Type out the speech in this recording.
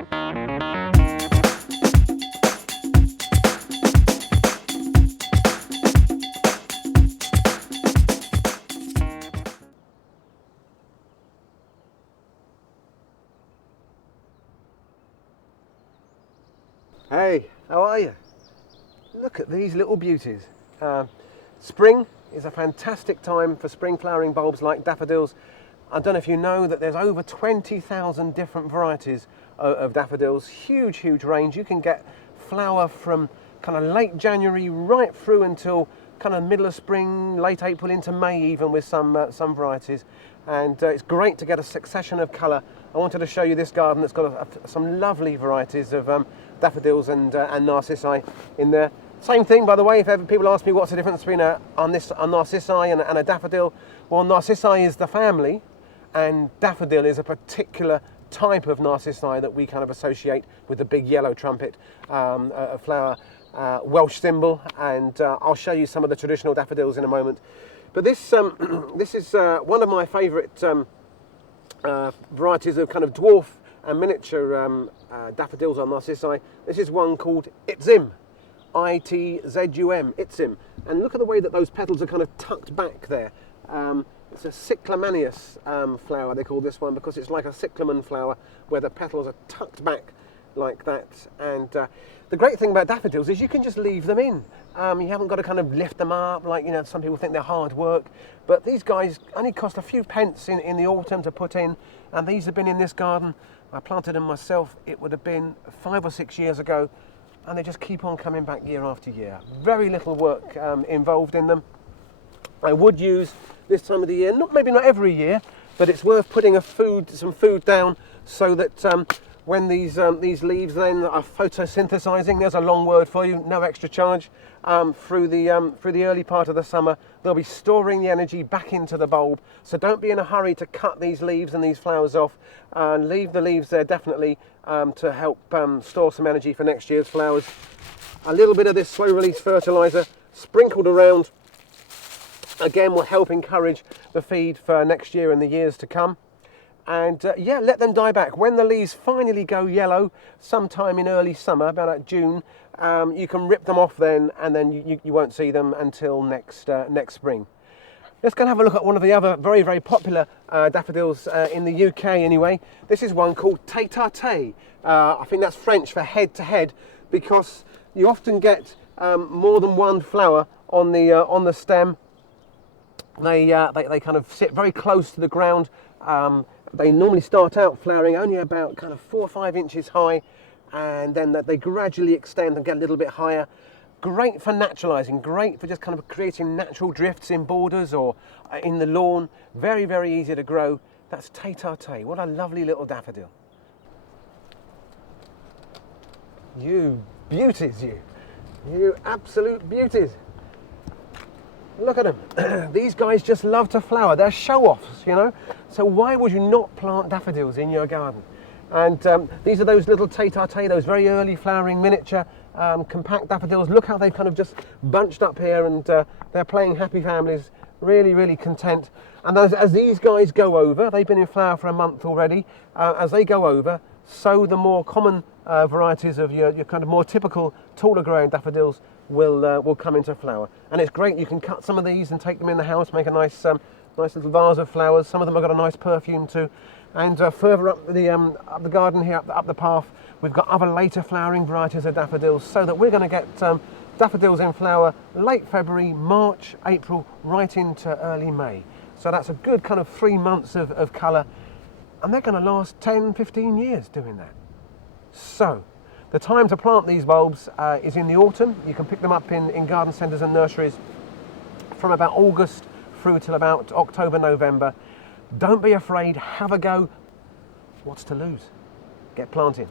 Hey, how are you? Look at these little beauties. Spring is a fantastic time for spring flowering bulbs like daffodils. I don't know if you know that there's over 20,000 different varieties of daffodils. Huge range. You can get flower from kind of late January right through until kind of middle of spring, late April into May even with some varieties. And it's great to get a succession of colour. I wanted to show you this garden that's got some lovely varieties of daffodils and narcissi in there. Same thing, by the way, if ever people ask me what's the difference between a narcissi and a daffodil, well, narcissi is the family and daffodil is a particular type of narcissi that we kind of associate with the big yellow trumpet flower, Welsh symbol, and I'll show you some of the traditional daffodils in a moment. But this this is one of my favourite varieties of kind of dwarf and miniature daffodils or narcissi. This is one called Itzim, I-T-Z-U-M, Itzim. And look at the way that those petals are kind of tucked back there. It's a cyclamanius flower, they call this one, because it's like a cyclamen flower where the petals are tucked back like that. And the great thing about daffodils is you can just leave them in. You haven't got to kind of lift them up like, you know, some people think they're hard work. But these guys only cost a few pence in the autumn to put in. And these have been in this garden. I planted them myself. It would have been 5 or 6 years ago. And they just keep on coming back year after year. Very little work involved in them. I would use this time of the year, maybe not every year, but it's worth putting some food down so that when these leaves then are photosynthesizing, there's a long word for you, no extra charge, through the early part of the summer, they'll be storing the energy back into the bulb. So don't be in a hurry to cut these leaves and these flowers off. Leave the leaves there definitely to help store some energy for next year's flowers. A little bit of this slow release fertilizer sprinkled around again will help encourage the feed for next year and the years to come. And yeah, let them die back. When the leaves finally go yellow, sometime in early summer, about June, you can rip them off then, and then you won't see them until next spring. Let's go and have a look at one of the other very popular daffodils in the UK anyway. This is one called tête-à-tête. I think that's French for head to head, because you often get more than one flower on the stem. They kind of sit very close to the ground. They normally start out flowering only about kind of 4 or 5 inches high, and then they gradually extend and get a little bit higher. Great for naturalising, great for just kind of creating natural drifts in borders or in the lawn. Very easy to grow. That's tête-à-tête. What a lovely little daffodil. You beauties, you absolute beauties. Look at them. These guys just love to flower. They're show-offs, you know. So why would you not plant daffodils in your garden? And these are those little tête-à-tête, those very early flowering miniature compact daffodils. Look how they've kind of just bunched up here, and they're playing happy families, really content. And as these guys go over, they've been in flower for a month already, as they go over, so the more common varieties of your kind of more typical taller growing daffodils will come into flower. And it's great, you can cut some of these and take them in the house, make a nice little vase of flowers. Some of them have got a nice perfume too. And further up the garden here, up the path, we've got other later flowering varieties of daffodils, so that we're going to get daffodils in flower late February, March, April, right into early May. So that's a good kind of 3 months of colour, and they're going to last 10, 15 years doing that. So the time to plant these bulbs is in the autumn. You can pick them up in garden centres and nurseries from about August through till about October, November. Don't be afraid, have a go. What's to lose? Get planting.